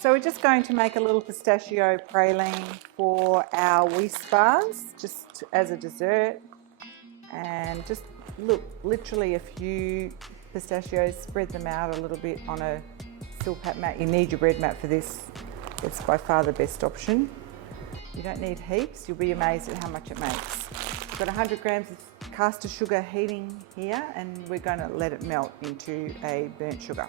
So we're just going to make a little pistachio praline for our whisk bars, just as a dessert. And just look, literally a few pistachios, spread them out a little bit on a silpat mat. You need your bread mat for this. It's by far the best option. You don't need heaps, you'll be amazed at how much it makes. I've got 100 grams of caster sugar heating here, and we're going to let it melt into a burnt sugar.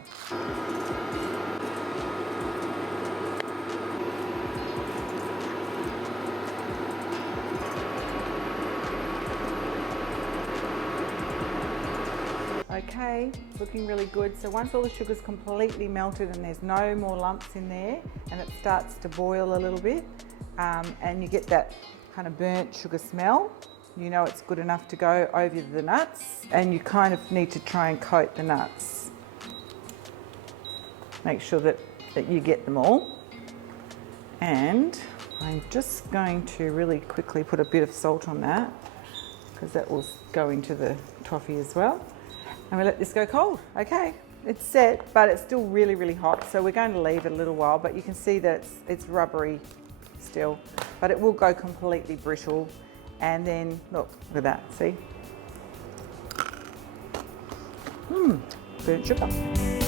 Okay, it's looking really good. So once all the sugar's completely melted and there's no more lumps in there, and it starts to boil a little bit, and you get that kind of burnt sugar smell, you know it's good enough to go over the nuts, and you kind of need to try and coat the nuts. Make sure that you get them all. And I'm just going to really quickly put a bit of salt on that, because that will go into the toffee as well. And we let this go cold. Okay, it's set, but it's still really, really hot. So we're going to leave it a little while, but you can see that it's rubbery still, but it will go completely brittle. And then, look at that, see? Burnt sugar.